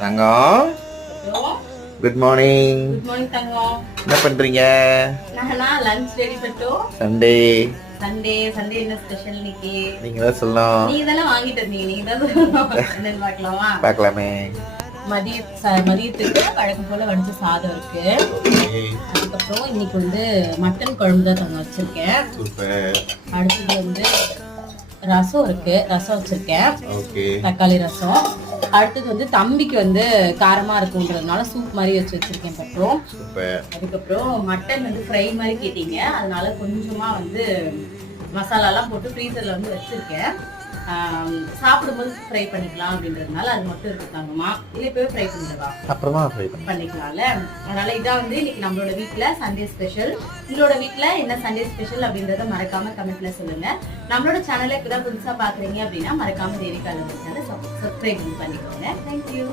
தங்கம் good morning. Good morning தங்கம். என்ன பண்றீங்க? நான் லஞ்ச் ரெடி பண்ணிட்டோம். சண்டே சண்டே என்ன ஸ்பெஷல் இன்னைக்கு? நீங்க தான் சொல்லணும். நீங்க தானே வாங்கிட்டு வந்தீங்க, நீங்க தான் சொல்லணும். என்னன்னு பார்க்கலாமா? பார்க்கலாமே. மதியத்துக்கு வழக்கம் போல வடிச்ச சாதம் இருக்கு. அதுக்கப்புறம் இன்னைக்கு வந்து மட்டன் குழம்பு தான் தங்க வச்சிருக்கேன். சூப்பர். அடுத்தது வந்து ரசம் இருக்கு, ரசம் வச்சிருக்கேன். ஓகே. தக்காளி ரசம். அடுத்தது வந்து தம்பிக்கு வந்து காரமா இருக்குன்றதுனால சூப் மாதிரி வச்சிருக்கேன் பட்டும். சூப்பர். அதுக்கப்புறம் மட்டன் வந்து ஃப்ரை மாதிரி கேட்டீங்க, அதனால கொஞ்சமா வந்து மசாலாலாம் போட்டு ஃப்ரீசர்ல வந்து வச்சிருக்கேன். சாப்பிடும்போது ஃப்ரை பண்ணிக்கலாம் அப்படின்றதுனால அது மட்டும் இருக்காங்கம்மா. இல்லை இப்பவே ஃப்ரை பண்ணிடவா? அப்புறமா ஃப்ரை பண்ணிக்கலாம்ல. அதனால இதான் வந்து இன்னைக்கு நம்மளோட வீட்ல சண்டே ஸ்பெஷல். உங்களோட வீட்ல என்ன சண்டே ஸ்பெஷல் அப்படின்றத மறக்காம கமெண்ட்ல சொல்லுங்க. நம்மளோட சேனலை இப்பதான் புதுசா பாக்குறீங்க அப்படின்னா மறக்காம தேவிகா சேனலை சப்ஸ்கிரைப் பண்ணிக்கோங்க. தேங்க்யூ.